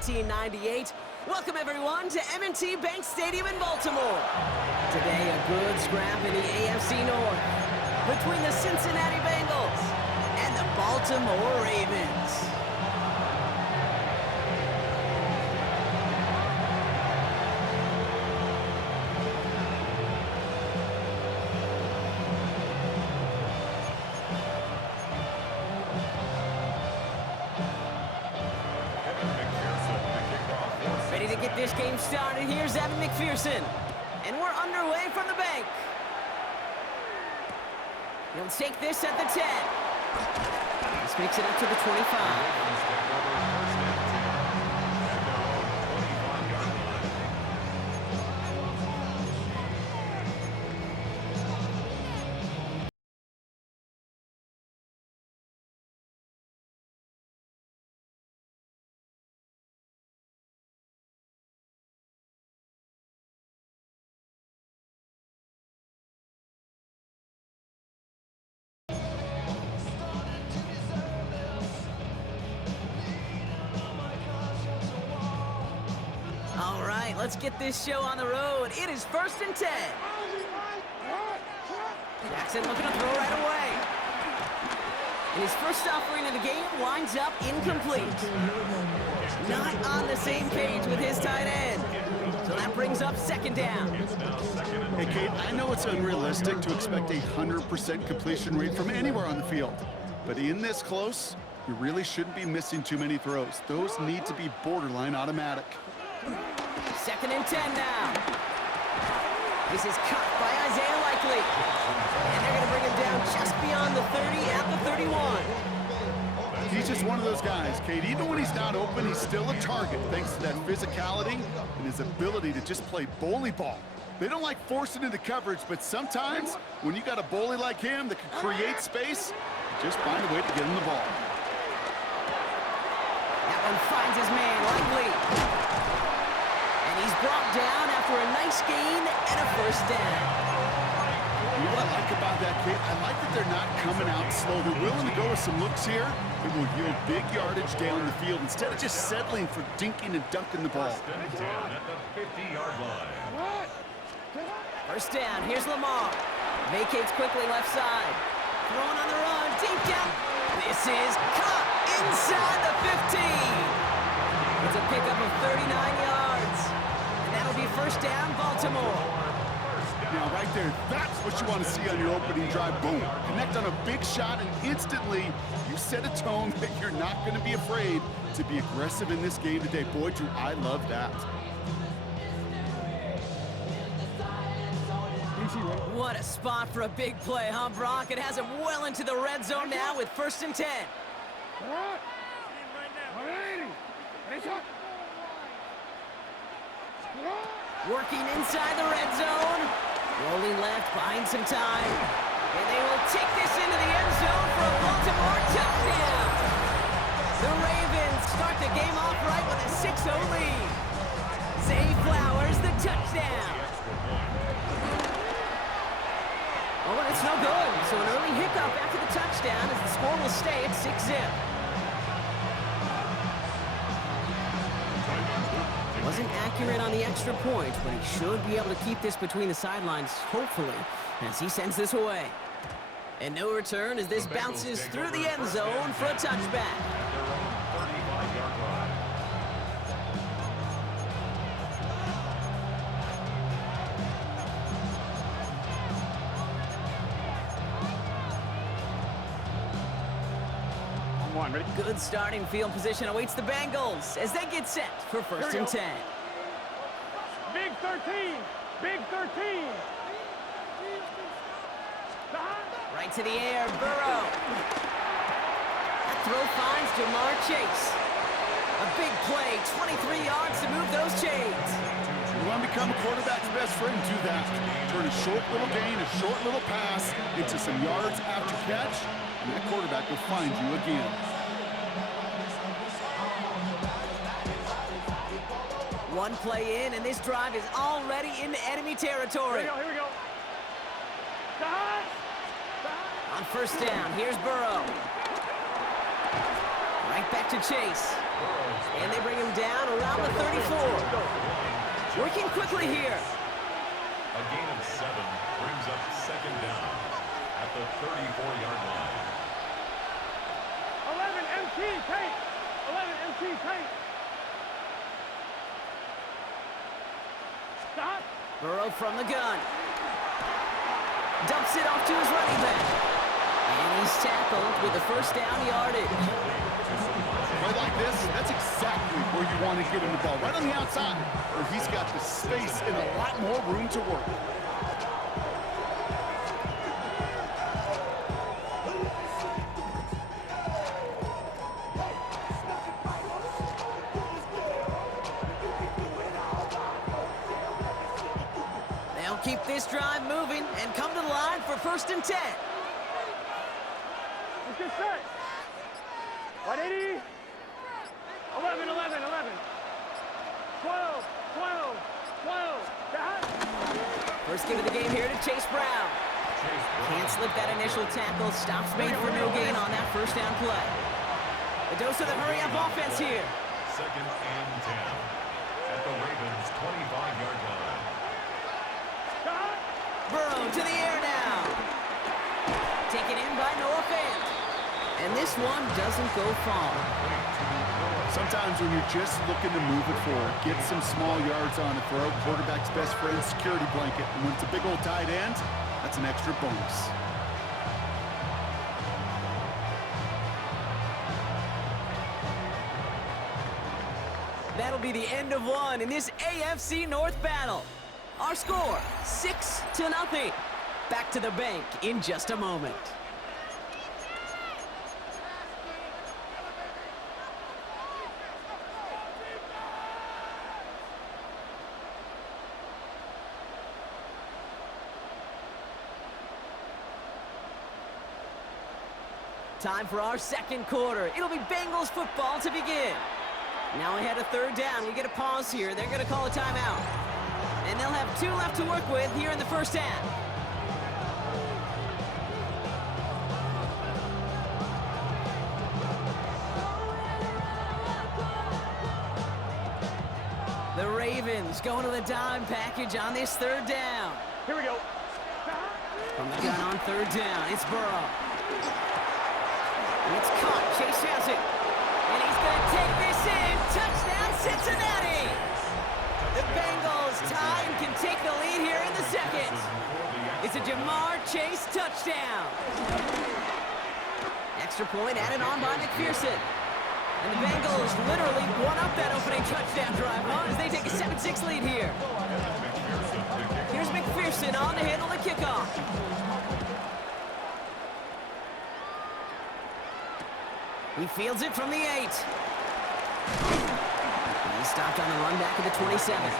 1998. Welcome, everyone, to M&T Bank Stadium in Baltimore. Today, a good scrap in the AFC North between the Cincinnati Bengals and the Baltimore Ravens. Ready to get this game started. Here's Evan McPherson. And we're underway from the bank. He'll take this at the 10. This makes it up to the 25. All right, let's get this show on the road. It is 1st and 10. Jackson looking to throw right away. And his first offering of the game winds up incomplete. Not on the same page with his tight end. So that brings up 2nd down. Hey, Kate, I know it's unrealistic to expect a 100% completion rate from anywhere on the field. But in this close, you really shouldn't be missing too many throws. Those need to be borderline automatic. 2nd and 10 now. This is caught by Isaiah Likely. And they're going to bring him down just beyond the 30 at the 31. He's just one of those guys, Kate. Even when he's not open, he's still a target thanks to that physicality and his ability to just play bully ball. They don't like forcing into coverage, but sometimes when you got a bully like him that can create space, you just find a way to get him the ball. That one finds his man, Likely. He's brought down after a nice gain and a 1st down. You know what I like about that, Kate? I like that they're not coming out slow. They're willing to go with some looks here. It will yield big yardage down the field instead of just settling for dinking and dunking the ball. 1st down. Here's Lamar. Vacates quickly left side. Throwing on the run. Deep down. This is caught inside the 15. It's a pickup of 39 yards. That'll be 1st down, Baltimore. Now, right there, that's what you want to see on your opening drive. Boom, connect on a big shot, and instantly you set a tone that you're not going to be afraid to be aggressive in this game today. Boy, Drew, I love that. What a spot for a big play, huh, Brock? It has him well into the red zone now with 1st and 10. Working inside the red zone. Rolling left, buying some time. And they will take this into the end zone for a Baltimore touchdown. The Ravens start the game off right with a 6-0 lead. Zay Flowers, the touchdown. Oh, and it's no good. So an early hiccup after the touchdown as the score will stay at 6-0. Wasn't accurate on the extra point, but he should be able to keep this between the sidelines, hopefully, as he sends this away. And no return as this bounces through the end zone for a touchback. Good starting field position awaits the Bengals as they get set for 1st and 10. Big 13! Big 13! Right to the air, Burrow. That throw finds Jamar Chase. A big play, 23 yards to move those chains. You want to become a quarterback's best friend, do that. Turn a short little gain, a short little pass into some yards after catch, and that quarterback will find you again. One play in, and this drive is already into enemy territory. Here we go. On 1st down, here's Burrow. Right back to Chase. And they bring him down on the 34. Working quickly here. A gain of 7 brings up second down at the 34-yard line. 11 MT tape. 11 MT tape. Stop. Burrow from the gun. Dumps it off to his running back. And he's tackled with the first down yardage. Play like this, that's exactly where you want to get him the ball. Right on the outside, where he's got the space and a lot more room to work. They'll keep this drive moving and come to the line for 1st and 10. Let's get set. 180. 11, 11, 11. 12, 12, 12. Down. First give of the game here to Chase Brown. Can't slip that initial tackle. Stops made for no gain on that first down play. The dose of the hurry-up offense here. 2nd and 10 at the Ravens' 25-yard line. Stop. Burrow to the air now. Taken in by Noah Fant. And this one doesn't go far. Sometimes when you're just looking to move it forward, get some small yards on a throw, quarterback's best friend, security blanket. And when it's a big old tight end, that's an extra bonus. That'll be the end of one in this AFC North battle. Our score, 6-0. Back to the bank in just a moment. Time for our second quarter. It'll be Bengals football to begin. Now ahead of 3rd down. We get a pause here. They're going to call a timeout. And they'll have 2 left to work with here in the first half. The Ravens going to the dime package on this 3rd down. Here we go. From the gun on 3rd down, it's Burrow. And it's caught. Chase has it. And he's going to take this in. Touchdown, Cincinnati! The Bengals tie and can take the lead here in the 2nd. It's a Jamar Chase touchdown. Extra point added on by McPherson. And the Bengals literally won up that opening touchdown drive as they take a 7-6 lead here. Here's McPherson on to handle the kickoff. He fields it from the 8. And he's stopped on the run back at the 27.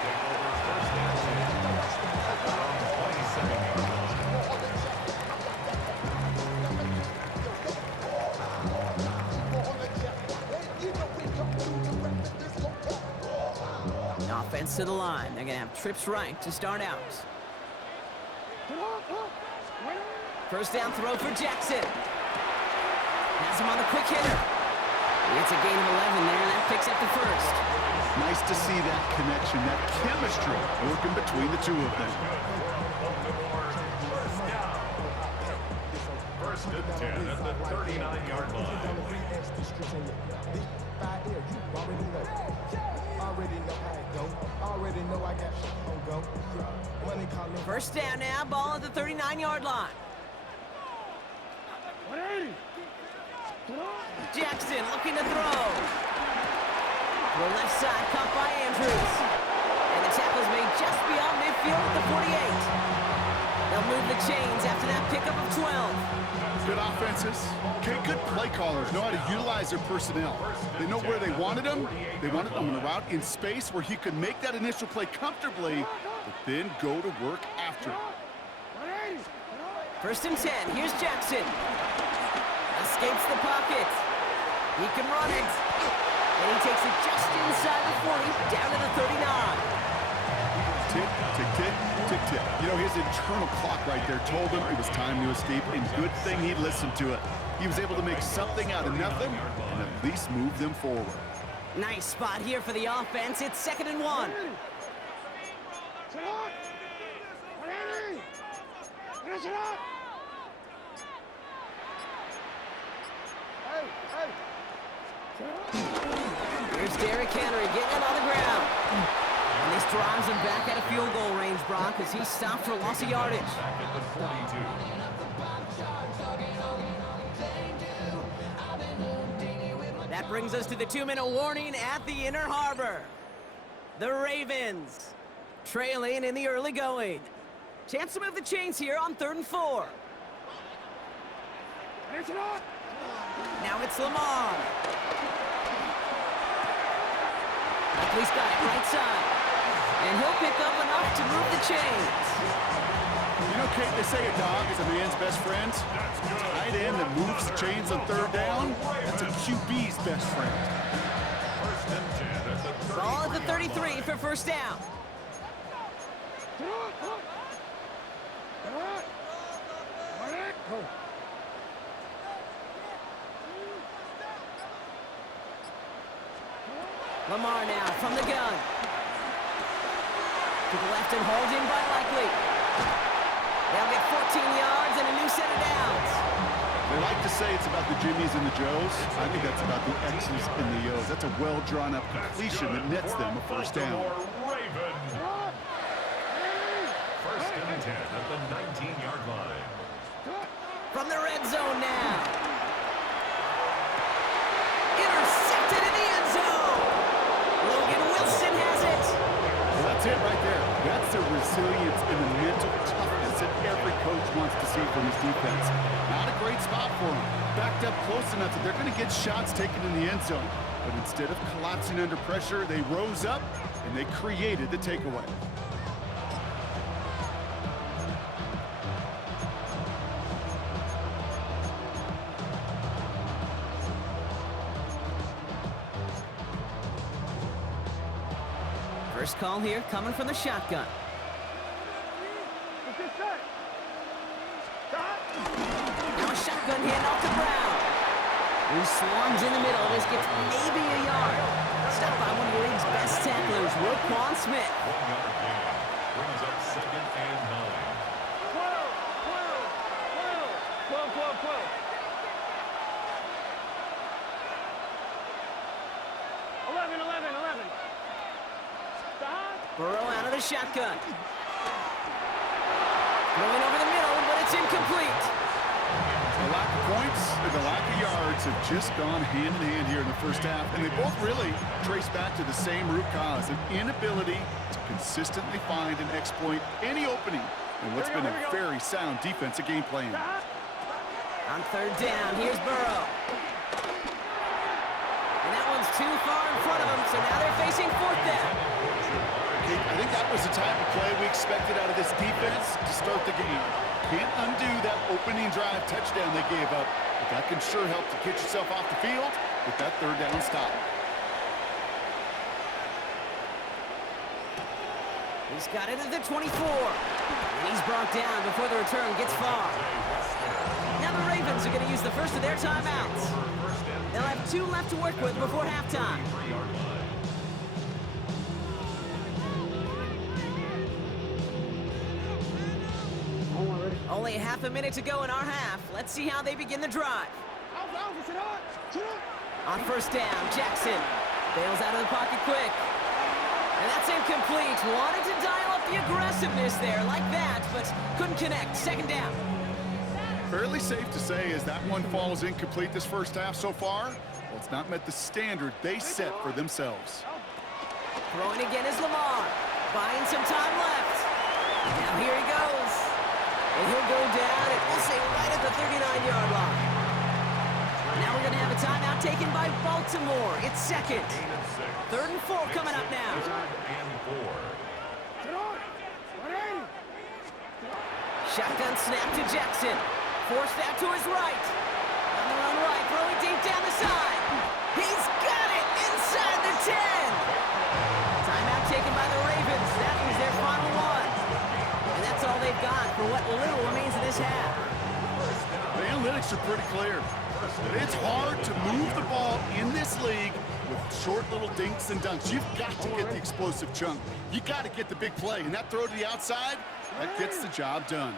Offense to the line. They're going to have trips right to start out. First down throw for Jackson. Has him on the quick hitter. It's a gain of 11 there. That picks up the first. Nice to see that connection, that chemistry working between the two of them. 1st and 10 at the 39-yard line. First down now, ball at the 39-yard line. 180. Jackson looking to throw. The left side caught by Andrews. And the tackle's made just beyond midfield at the 48. They'll move the chains after that pickup of 12. Good offenses. Okay, good play callers know how to utilize their personnel. They know where they wanted them. They wanted them on a route in space where he could make that initial play comfortably, but then go to work after. 1st and 10. Here's Jackson. Escapes the pocket. He can run it. And he takes it just inside the 40, down to the 39. Tick, tick, tick, tick, tick. You know, his internal clock right there told him it was time to escape, and good thing he listened to it. He was able to make something out of nothing and at least move them forward. Nice spot here for the offense. It's 2nd and 1. Sit up! 180! Finish it up! Hey, hey! Here's Derrick Henry getting it on the ground. And this drives him back at a field goal range, Brock, as he stopped for loss of yardage. Back at the 42. That brings us to the 2-minute warning at the Inner Harbor. The Ravens trailing in the early going. Chance to move the chains here on 3rd and 4. Finish it up! Now it's Lamar. Buckley's got it right side. And he'll pick up enough to move the chains. You know, Kate, they say a dog is a man's best friend. Tight end that moves the chains on 3rd down, that's a QB's best friend. First and 10 at the 30. Ball at the 33 for 1st down. Sit up! Sit up! All right, go. Lamar now from the gun. To the left and hauled in by Likely. They'll get 14 yards and a new set of downs. They like to say it's about the Jimmies and the Joes. I think that's about the X's and the O's. That's a well-drawn-up completion that nets them a 1st down. Raven. First and 10 at the 19-yard line. From the red zone now. Intercepted in the end zone. Logan Wilson has it. Well, that's it right there. That's the resilience and the mental toughness that every coach wants to see from his defense. Not a great spot for him. Backed up close enough that they're going to get shots taken in the end zone. But instead of collapsing under pressure, they rose up and they created the takeaway. First call here coming from the shotgun. Get this set. Stop! Now a shotgun handoff to Brown. Who swarms in the middle. This gets maybe a yard. Stopped by one of the league's best tacklers, Roquan Smith. 1-yard gain. Brings up 2nd and 9. 11, 11, 11. Stop! Burrow out of the shotgun. Throwing over the middle, but it's incomplete. The lack of points and the lack of yards have just gone hand in hand here in the 1st half, and they both really trace back to the same root cause, an inability to consistently find and exploit any opening in what's been a very sound defensive game plan. On 3rd down, here's Burrow. And that one's too far in front of him, so now they're facing 4th down. I think that was the type of play we expected out of this defense to start the game. Can't undo that opening drive touchdown they gave up, but that can sure help to get yourself off the field with that 3rd down stop. He's got it at the 24. And he's brought down before the return gets far. Now the Ravens are going to use the first of their timeouts. They'll have 2 left to work with before halftime. Only half a minute to go in our half. Let's see how they begin the drive. On 1st down, Jackson bails out of the pocket quick. And that's incomplete. Wanted to dial up the aggressiveness there like that, but couldn't connect. 2nd down. Fairly safe to say as that one falls incomplete this 1st half so far, well, it's not met the standard they set for themselves. Throwing again is Lamar. Buying some time left. Now here he goes. And he'll go down, and we'll say right at the 39-yard line. Now we're going to have a timeout taken by Baltimore. It's 2nd. 3rd and 4 coming up now. 3rd and 4. Shotgun snap to Jackson. Forced out to his right. On the run right, throwing deep down the side. He's got it inside the 10. Timeout taken by the Ravens. That was their final one. And that's all they've got for what little remains of this half. The analytics are pretty clear. It's hard to move the ball in this league with short little dinks and dunks. You've got to get the explosive chunk. You got to get the big play, and that throw to the outside, that gets the job done.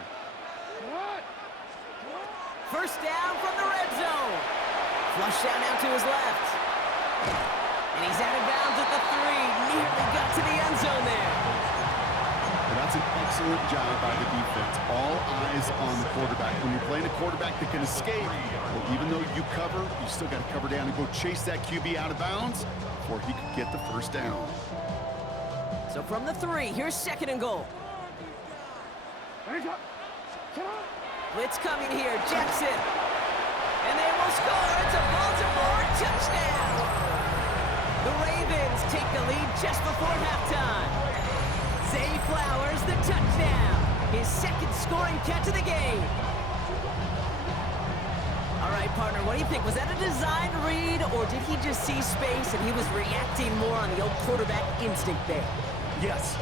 First down from the red zone. Flush down now to his left. And he's out of bounds at the 3. Nearly got to the end zone there. And that's an excellent job by the defense. All eyes on the quarterback. When you're playing a quarterback that can escape, well, even though you cover, you still got to cover down and go chase that QB out of bounds before he could get the first down. So from the 3, here's 2nd and goal. Blitz coming here, Jackson. And they will score. It's a Baltimore touchdown. The Ravens take the lead just before halftime. Zay Flowers, the touchdown. His 2nd scoring catch of the game. All right, partner, what do you think? Was that a design read, or did he just see space and he was reacting more on the old quarterback instinct there? Yes.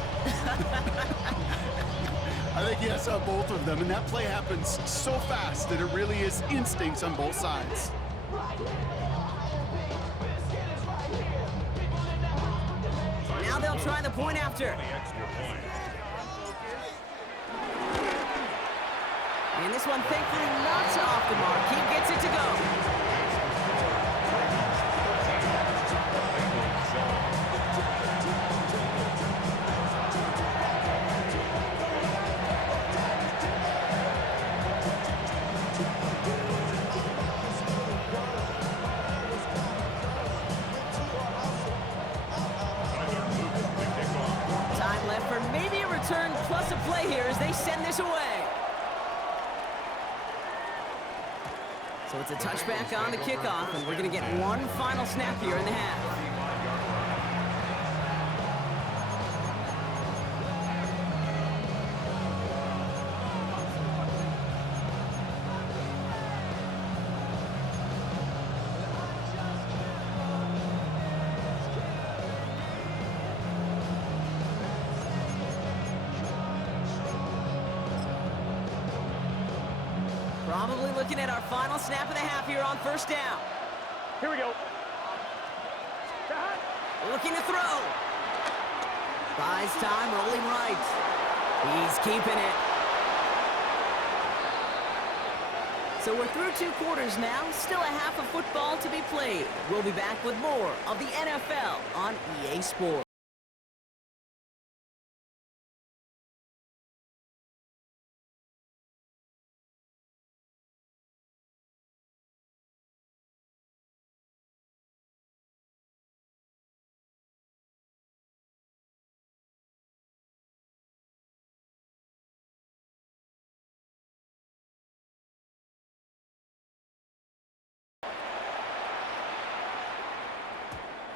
I think yes on both of them, and that play happens so fast that it really is instincts on both sides. Now they'll try the point after. And this one, thankfully, not off the mark. He gets it to go. Time left for maybe a return plus a play here as they send this away. So it's a touchback on the kickoff, and we're going to get one final snap here in the half. Probably looking at our final snap of the half here on first down. Here we go. Looking to throw. Buys time, rolling right. He's keeping it. So we're through 2 quarters now. Still a half of football to be played. We'll be back with more of the NFL on EA Sports.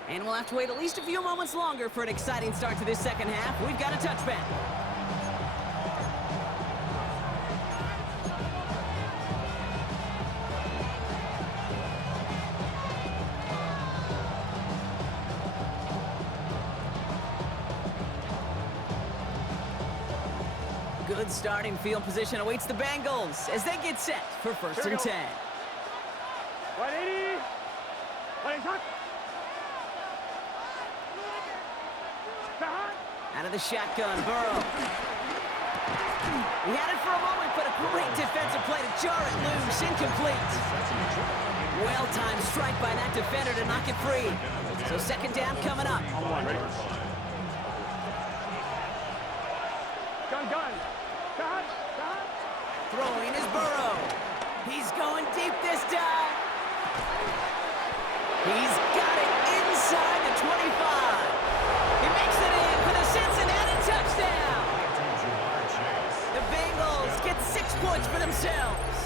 And we'll have to wait at least a few moments longer for an exciting start to this second half. We've got a touchback. Good starting field position awaits the Bengals as they get set for first and 10. 180. 180. Out of the shotgun, Burrow. He had it for a moment, but a great defensive play to jar it loose, incomplete. Well-timed strike by that defender to knock it free. So second down coming up. Ready? Gun. Throwing is Burrow. He's going deep this time. He's got it inside the 25. He makes it in for the Cincinnati touchdown. The Bengals get 6 points for themselves.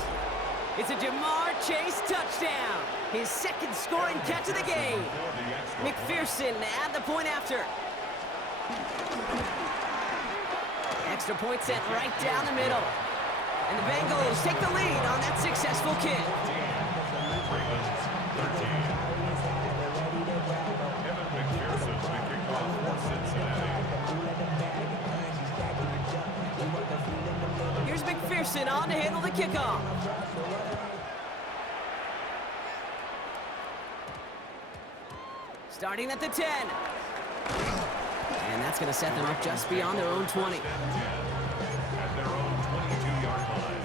It's a Jamar Chase touchdown. His 2nd scoring catch of the game. McPherson at the point after. Extra point sent right down the middle. And the Bengals take the lead on that successful kick. Here's McPherson on to handle the kickoff. Starting at the 10. And that's going to set them up just beyond their own 20. At their own 22-yard line.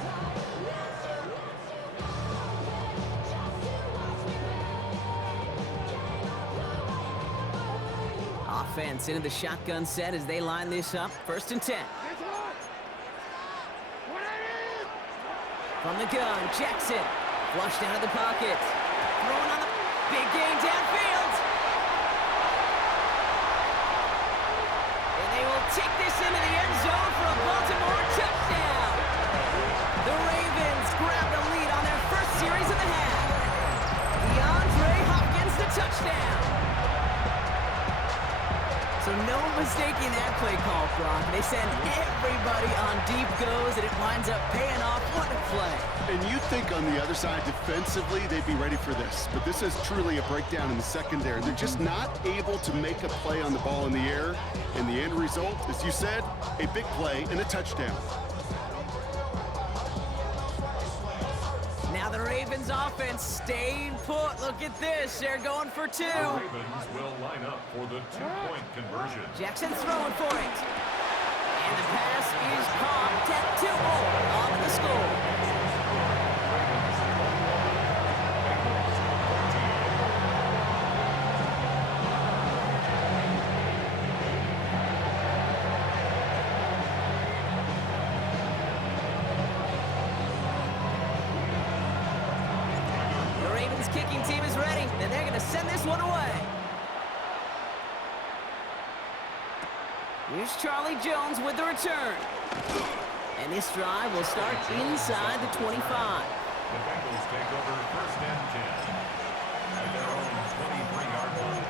Offense into the shotgun set as they line this up. 1st and 10. From the gun, Jackson. Flushed out of the pocket. Throwing on the big gain downfield. And they will take this into the end zone for a Baltimore touchdown. The Ravens grab the lead on their first series of the half. DeAndre Hopkins, the touchdown. So no mistaking that play call, Brock. They send everybody on deep goes, and it winds up paying off. What a play. And you'd think on the other side, defensively, they'd be ready for this. But this is truly a breakdown in the secondary. They're just not able to make a play on the ball in the air. And the end result, as you said, a big play and a touchdown. Now the Ravens offense staying put. Look at this. They're going for 2. The Ravens will line up for the 2-point conversion. Jackson throwing for it. And the pass is caught. 2 more on the score. Kicking team is ready, and they're going to send this one away. Here's Charlie Jones with the return. And this drive will start inside the 25. The Bengals take over 1st and 10 at their own 23-yard line.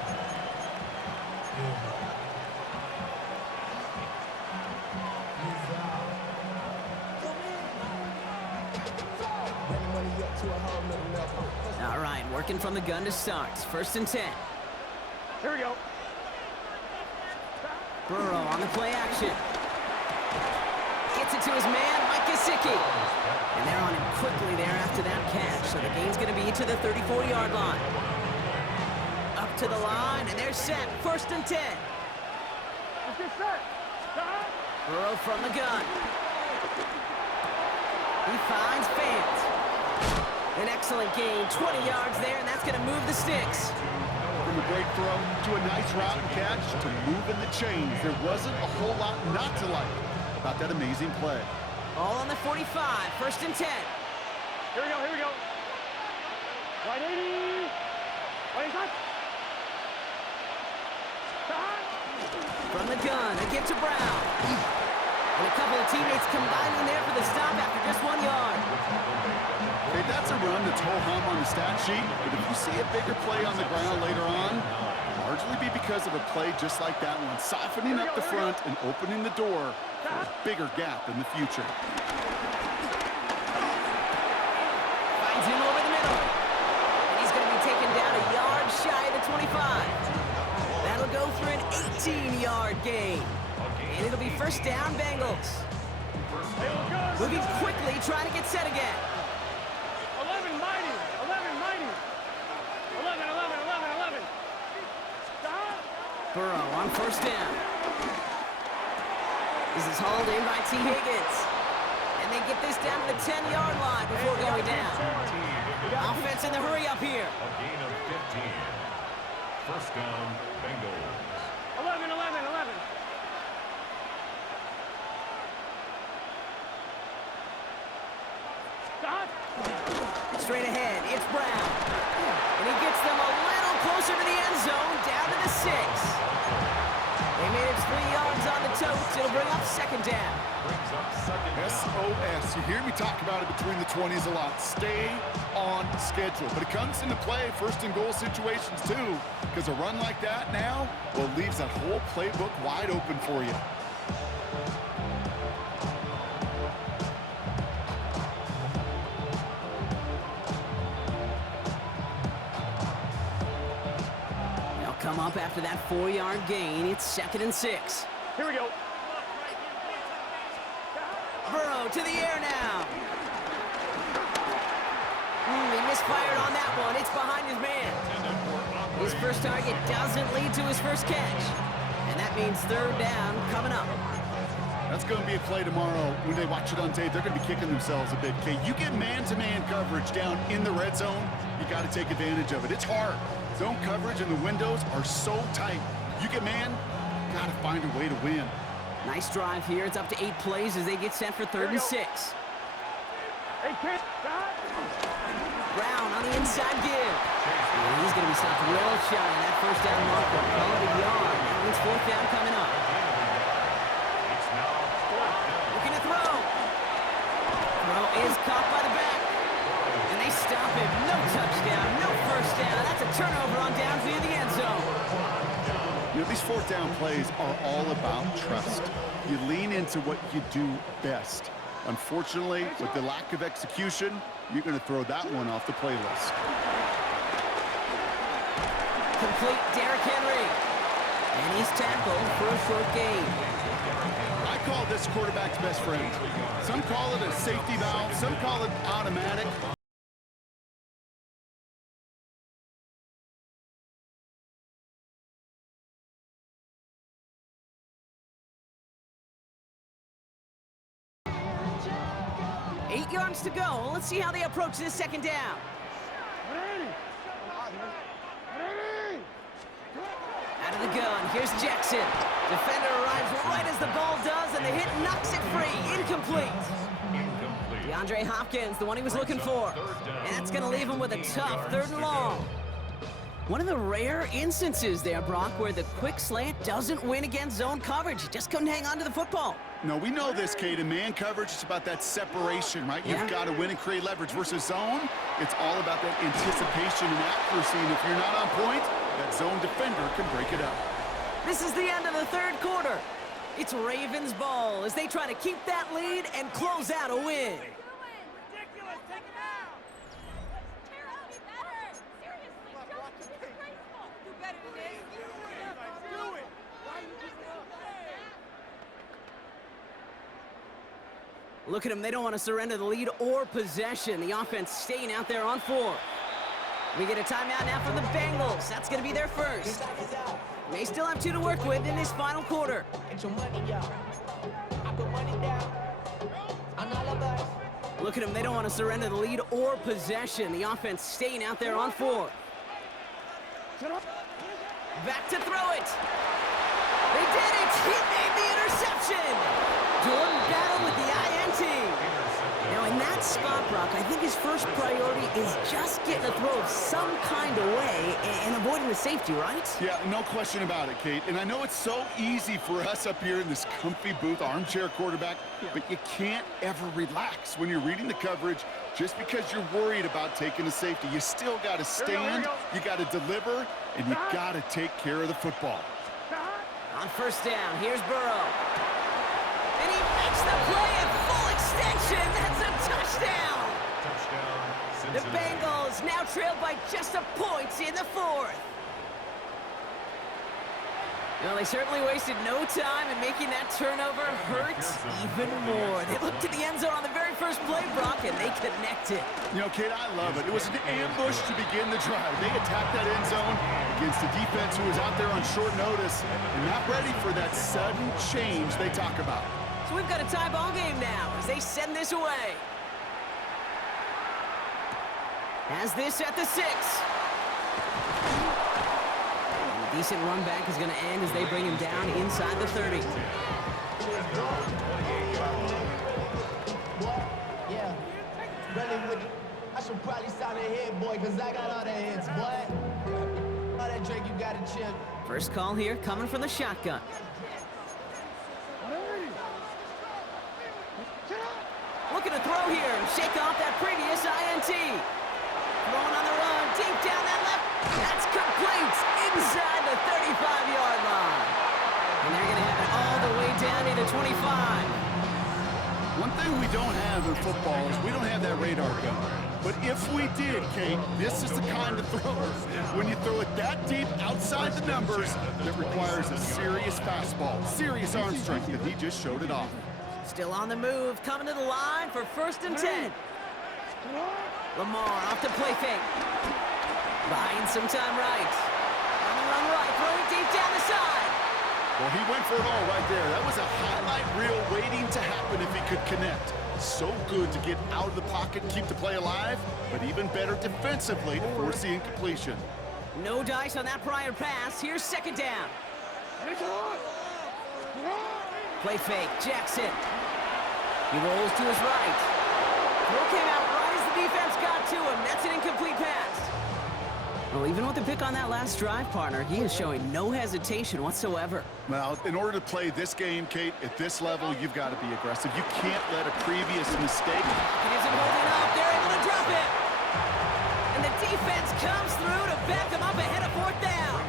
All right, working from the gun to start. 1st and 10. Here we go. Burrow on the play action. Gets it to his man, Mike Gesicki. And they're on him quickly there after that catch. So the game's going to be to the 34-yard line. Up to the line, and they're set. 1st and 10. Let's get set. Burrow from the gun. He finds Fant. An excellent gain, 20 yards there, and that's going to move the sticks. From a great throw to a nice route and catch to moving the chains. There wasn't a whole lot not to like about that amazing play. All on the 45, 1st and 10. Here we go, here we go. 180. 25. From the gun, a get to Brown. And a couple of teammates combining there for the stop after just 1 yard. Okay, that's a run that's ho-hum on the stat sheet, but if you see a bigger play on the ground later on, it'll largely be because of a play just like that one, softening up the front and opening the door for a bigger gap in the future. Finds him over the middle. And he's going to be taken down a yard shy of the 25. That'll go for an 18-yard gain. And it'll be 1st down, Bengals. Moving quickly, trying to get set again. 11, mighty. 11, mighty. 11, 11, 11, 11. Stop. Burrow on 1st down. This is hauled in by T. Higgins. And they get this down to the 10-yard line before going down. Offense in the hurry up here. A gain of 15. 1st down, Bengals. 11, 11, 11. Stop. Straight ahead, it's Brown. And he gets them a little closer to the end zone, down to the 6. They made it 3 yards on the toast. It'll bring up 2nd down. Brings up 2nd down. SOS. You hear me talk about it between the 20s a lot. Stay on schedule. But it comes into play 1st and goal situations too, because a run like that now, well, leaves that whole playbook wide open for you. Come up after that 4-yard gain. It's 2nd and 6. Here we go. Burrow to the air now. He misfired on that one. It's behind his man. His first target doesn't lead to his first catch. And that means third down coming up. That's going to be a play tomorrow. When they watch it on tape, they're going to be kicking themselves a bit, Kate. You get man-to-man coverage down in the red zone, you got to take advantage of it. It's hard. Zone coverage and the windows are so tight. You get man, got to find a way to win. Nice drive here. It's up to 8 plays as they get set for 3rd and 6. Hey, kid, stop. Brown on the inside give. And he's going to be stopped well shy on that first down marker. Call it a yard. That means 4th down coming up. Looking to throw. Throw is caught by the back. And they stop him. No touchdown, no first down. That's a turnover on downs near the end zone. You know, these 4th down plays are all about trust. You lean into what you do best. Unfortunately, with the lack of execution, you're going to throw that one off the playlist. Complete Derrick Henry. And he's tackled for a short gain. I call this quarterback's best friend. Some call it a safety valve, some call it automatic. Eight yards to go. Let's see how they approach this second down. Out of the gun, here's Jackson. Defender arrives right as the ball does, and the hit knocks it free. Incomplete. DeAndre Hopkins, the one he was looking for. And that's going to leave him with a tough 3rd and long. One of the rare instances there, Brock, where the quick slant doesn't win against zone coverage. He just couldn't hang on to the football. No, we know this, Kate. In man coverage, it's about that separation, right? Yeah. You've got to win and create leverage versus zone. It's all about that anticipation and accuracy. And if you're not on point, that zone defender can break it up. This is the end of the 3rd quarter. It's Ravens ball as they try to keep that lead and close out a win. Look at them. They don't want to surrender the lead or possession. The offense staying out there on 4. We get a timeout now from the Bengals. That's going to be their first. They still have 2 to work with in this final quarter. Look at them. They don't want to surrender the lead or possession. The offense staying out there on 4. Back to throw it. They did it. He made the interception. Jordan Battle with the INT. Now, in that spot, Brock, I think his first priority is just getting a throw of some kind of way and avoiding the safety, right? Yeah, no question about it, Kate. And I know it's so easy for us up here in this comfy booth, armchair quarterback, but you can't ever relax when you're reading the coverage just because you're worried about taking a safety. You still got to stand, you got to deliver, and you got to take care of the football. On first down, here's Burrow. And he makes the play at full extension. That's a touchdown. The Bengals now trailed by just a point in the 4th. Well, they certainly wasted no time in making that turnover hurt even more. They looked to the end zone on the very first play, Brock, and they connected. You know, Kate, I love it. It was an ambush to begin the drive. They attacked that end zone against a defense who was out there on short notice and not ready for that sudden change they talk about. So we've got a tie ball game now as they send this away. Has this at the 6. And a decent run back is going to end as they bring him down inside the 30. Yeah, really with it. I should probably sign a hit, boy, because I got all the hits, boy. All that drink you got to chip. First call here coming from the shotgun. Looking to throw here and shake off that previous INT. Throwing on the run, deep down that left. That's complete inside the 35-yard line. And they're going to have it all the way down to the 25. One thing we don't have in football is we don't have that radar gun. But if we did, Kate, this is the kind of throw. When you throw it that deep outside the numbers, that requires a serious fastball, serious arm strength, and he just showed it off. Still on the move, coming to the line for 1st and 10. Lamar off the play fake. Buying some time right. run right, throwing deep down the side. Well, he went for it all right there. That was a highlight reel waiting to happen if he could connect. So good to get out of the pocket and keep the play alive, but even better defensively to force the incompletion. No dice on that prior pass. Here's second down. Play fake, Jackson. He rolls to his right. Throw came out right as the defense got to him. That's an incomplete pass. Well, even with the pick on that last drive, partner, he is showing no hesitation whatsoever. Well, in order to play this game, Kate, at this level, you've got to be aggressive. You can't let a previous mistake. He isn't holding up. They're able to drop it. And the defense comes through to back him up ahead of fourth down.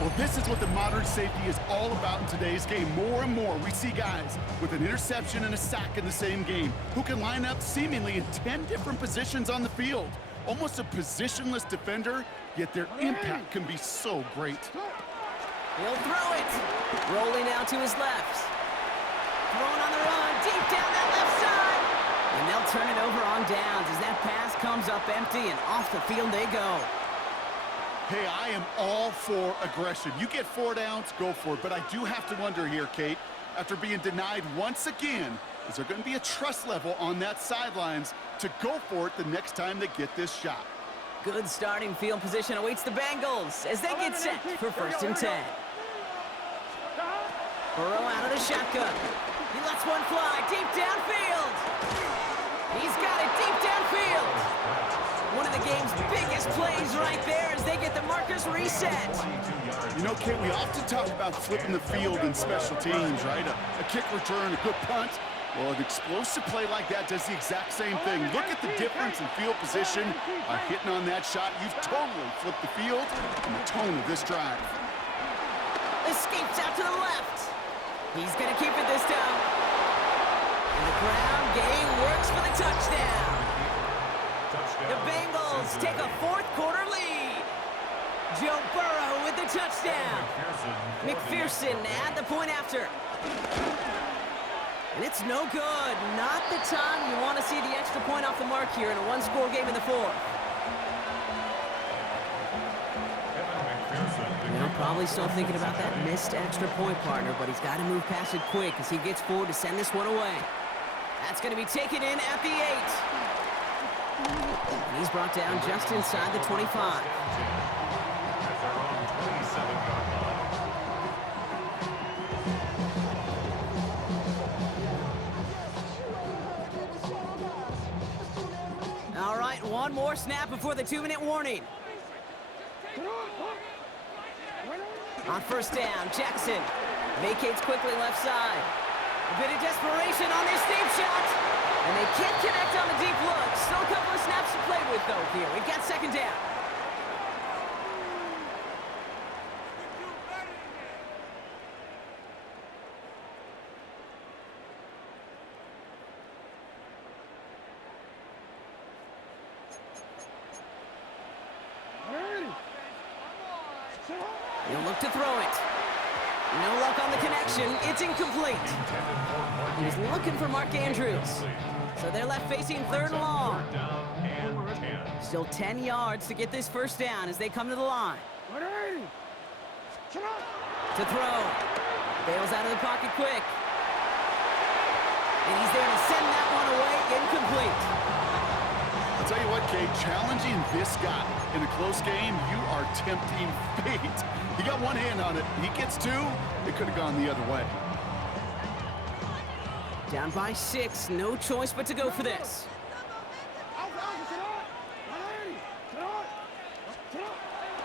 And this is what the modern safety is all about in today's game. More and more, we see guys with an interception and a sack in the same game who can line up seemingly in 10 different positions on the field. Almost a positionless defender, yet their impact can be so great. He'll throw it. Rolling out to his left. Throwing on the run, deep down that left side. And they'll turn it over on downs as that pass comes up empty and off the field they go. Hey, I am all for aggression. You get 4 downs, go for it. But I do have to wonder here, Kate, after being denied once again, is there going to be a trust level on that sidelines to go for it the next time they get this shot? Good starting field position awaits the Bengals as they get set for 1st and 10. Burrow out of the shotgun. He lets one fly deep downfield. He's got it deep downfield. One of the game's biggest plays right there as they get the markers reset. You know, Kate, we often talk about flipping the field in special teams, right? A kick return, a good punt. Well, an explosive play like that does the exact same thing. Look at the difference in field position by hitting on that shot. You've totally flipped the field and the tone of this drive. Escapes out to the left. He's going to keep it this time. And the ground game works for the touchdown. The Bengals take a 4th quarter lead. Joe Burrow with the touchdown. McPherson add the point after. And it's no good. Not the time you want to see the extra point off the mark here in a 1-score game in the 4th. You know, probably still thinking about that missed extra point, partner, but he's got to move past it quick as he gets forward to send this one away. That's going to be taken in at the 8. And he's brought down just inside the 25. All right, one more snap before the 2-minute warning. On 1st down, Jackson vacates quickly left side. A bit of desperation on this deep shot. And they can't connect on the deep look. Still a couple of snaps to play with, though, here. We've got 2nd down. He'll look to throw it. No luck on the connection. It's incomplete. He was looking for Mark Andrews. So they're left facing 3rd and long. Still 10 yards to get this 1st down as they come to the line. To throw. Bails out of the pocket quick. And he's there to send that one away. Incomplete. I'll tell you what, Kate, challenging this guy in a close game, you are tempting fate. He got one hand on it. He gets 2. It could have gone the other way. Down by 6. No choice but to go for this.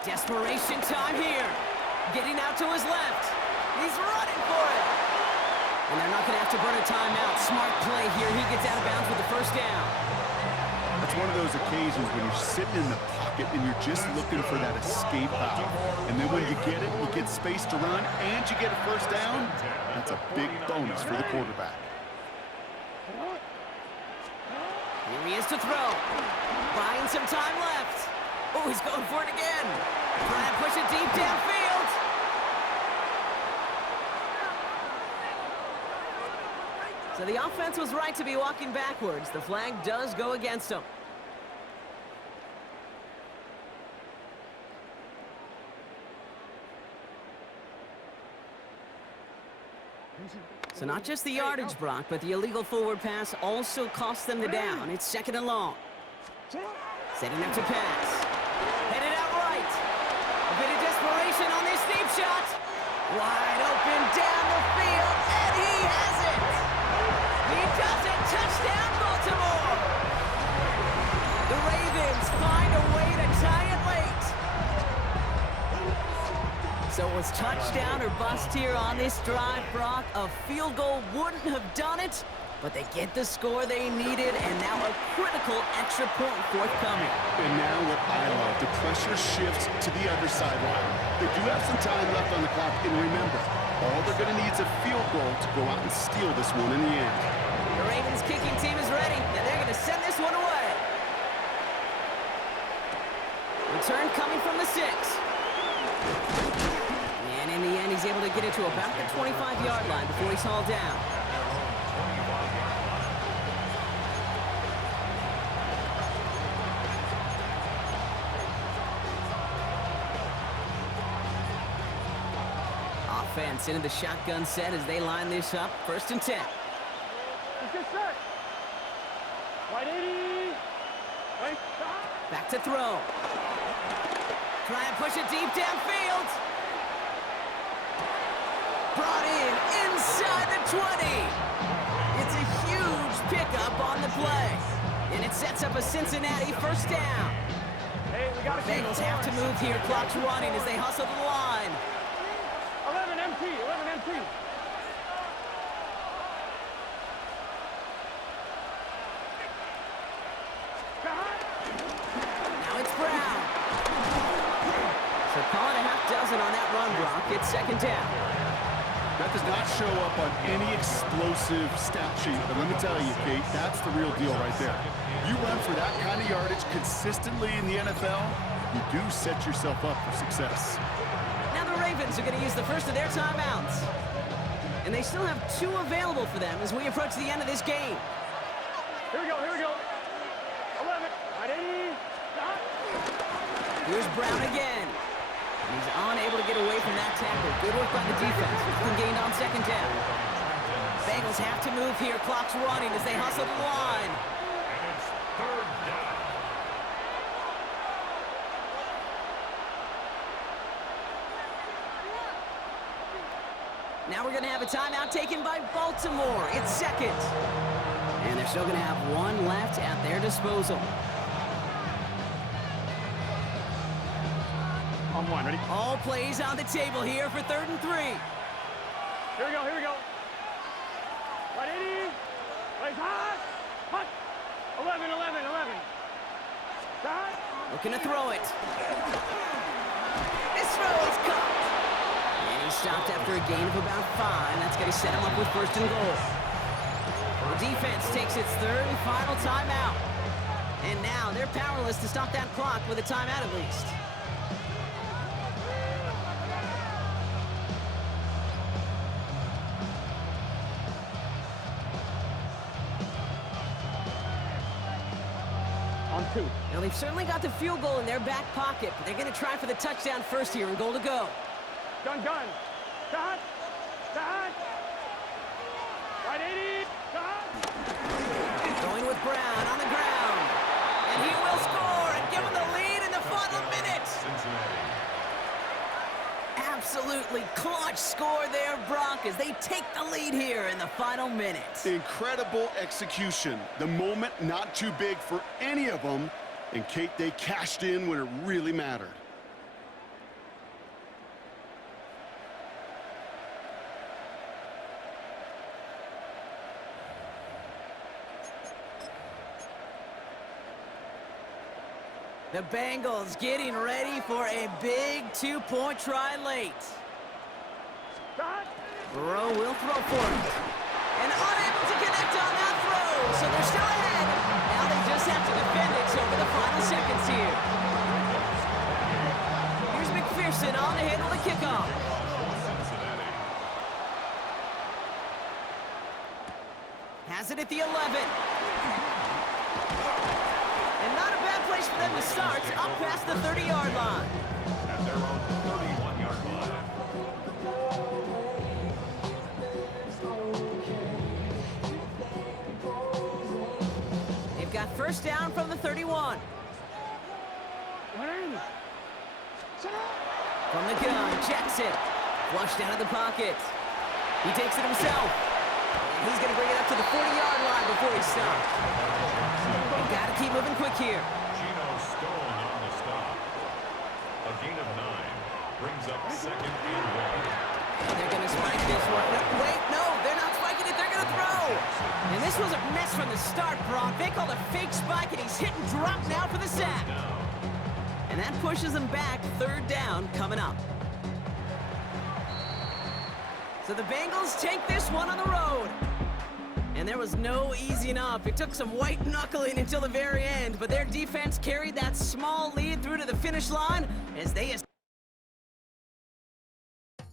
Desperation time here. Getting out to his left. He's running for it. And they're not going to have to burn a timeout. Smart play here. He gets out of bounds with the 1st down. That's one of those occasions when you're sitting in the pocket and you're just looking for that escape valve. And then when you get it, you get space to run, and you get a 1st down. That's a big bonus for the quarterback. Here he is to throw. Buying some time left. Oh, he's going for it again. Trying to push it deep downfield. So the offense was right to be walking backwards. The flag does go against them. So not just the yardage, Brock, but the illegal forward pass also cost them the down. It's 2nd and long. Setting up to pass. Headed out right. A bit of desperation on this deep shot. Wide open down the field, and he has it. He does it. Touchdown, Baltimore. The Ravens find a way to tie it late. So it was touchdown or bust here on this drive, Brock. A field goal wouldn't have done it, but they get the score they needed, and now a critical extra point forthcoming. And now what I love, the pressure shifts to the other sideline. They do have some time left on the clock, and remember, all they're going to need is a field goal to go out and steal this one in the end. The Ravens kicking team is ready, and they're going to send this one away. Return coming from the 6. And in the end, he's able to get it to about the 25-yard line before he's hauled down. Offense into the shotgun set as they line this up. 1st and 10. Let's get set. Right 80. Right stop. Back to throw. Try and push it deep downfield. Brought in inside the 20. It's a huge pickup on the play. And it sets up a Cincinnati 1st down. Hey, we got to Bengals have to move here. Clock's running as they hustle the line. 11 MT, 11 MT. Now it's Brown. So call it a half dozen on that run, Brock. It's 2nd down. That does not show up on any explosive stat sheet, but let me tell you, Kate, that's the real deal right there. You run for that kind of yardage consistently in the NFL, you do set yourself up for success. Now the Ravens are going to use the first of their timeouts. And they still have 2 available for them as we approach the end of this game. Here we go, here we go. 11, right 80, stop. Here's Brown again. And he's unable to get away from that tackle. Good work by the defense. Nothing gained on 2nd down. Bengals have to move here. Clock's running as they hustle the line. And it's 3rd down. Now we're going to have a timeout taken by Baltimore. It's 2nd. And they're still going to have 1 left at their disposal. On 1, ready? All plays on the table here for 3rd and 3. Here we go, here we go. Right 80, right hot, hot. 11, 11, 11. Stop. Looking to throw it. This throw is caught. And he stopped after a gain of about 5. That's going to set him up with 1st and goal. The defense takes its 3rd and final timeout. And now they're powerless to stop that clock with a timeout at least. On 2. Now they've certainly got the field goal in their back pocket, but they're going to try for the touchdown first here and goal to go. Gun, gun. Stop. Stop. Right 80, stop. Going with Brown on the ground. And he will score and give them the lead in the final minute. Cincinnati. Absolutely clutch score there, Brock, as they take the lead here in the final minute. Incredible execution. The moment not too big for any of them. And Kate, they cashed in when it really mattered. The Bengals getting ready for a big 2-point try late. Stop. Burrow will throw for it. And unable to connect on that throw, so they're still ahead. Now they just have to defend it over the final seconds here. Here's McPherson on to handle the kickoff. Cincinnati. Has it at the 11. And not a bad place for them to start, up past the 30-yard line. At their own 31-yard line. half. First down from the 31. From the gun, Jackson. Flushed out of the pocket. He takes it himself. And he's going to bring it up to the 40-yard line before he stops. You got to keep moving quick here. Gino Stone on the stop. A gain of 9 brings up second and 1. And they're going to spike this one. No, wait, no, they're not spiking it. They're going to throw. And this was a mess from the start, Brock. They called a fake spike, and he's hit and drop now for the sack. And that pushes them back. Third down coming up. So the Bengals take this one on the road. And there was no easing up. It took some white knuckling until the very end, but their defense carried that small lead through to the finish line as they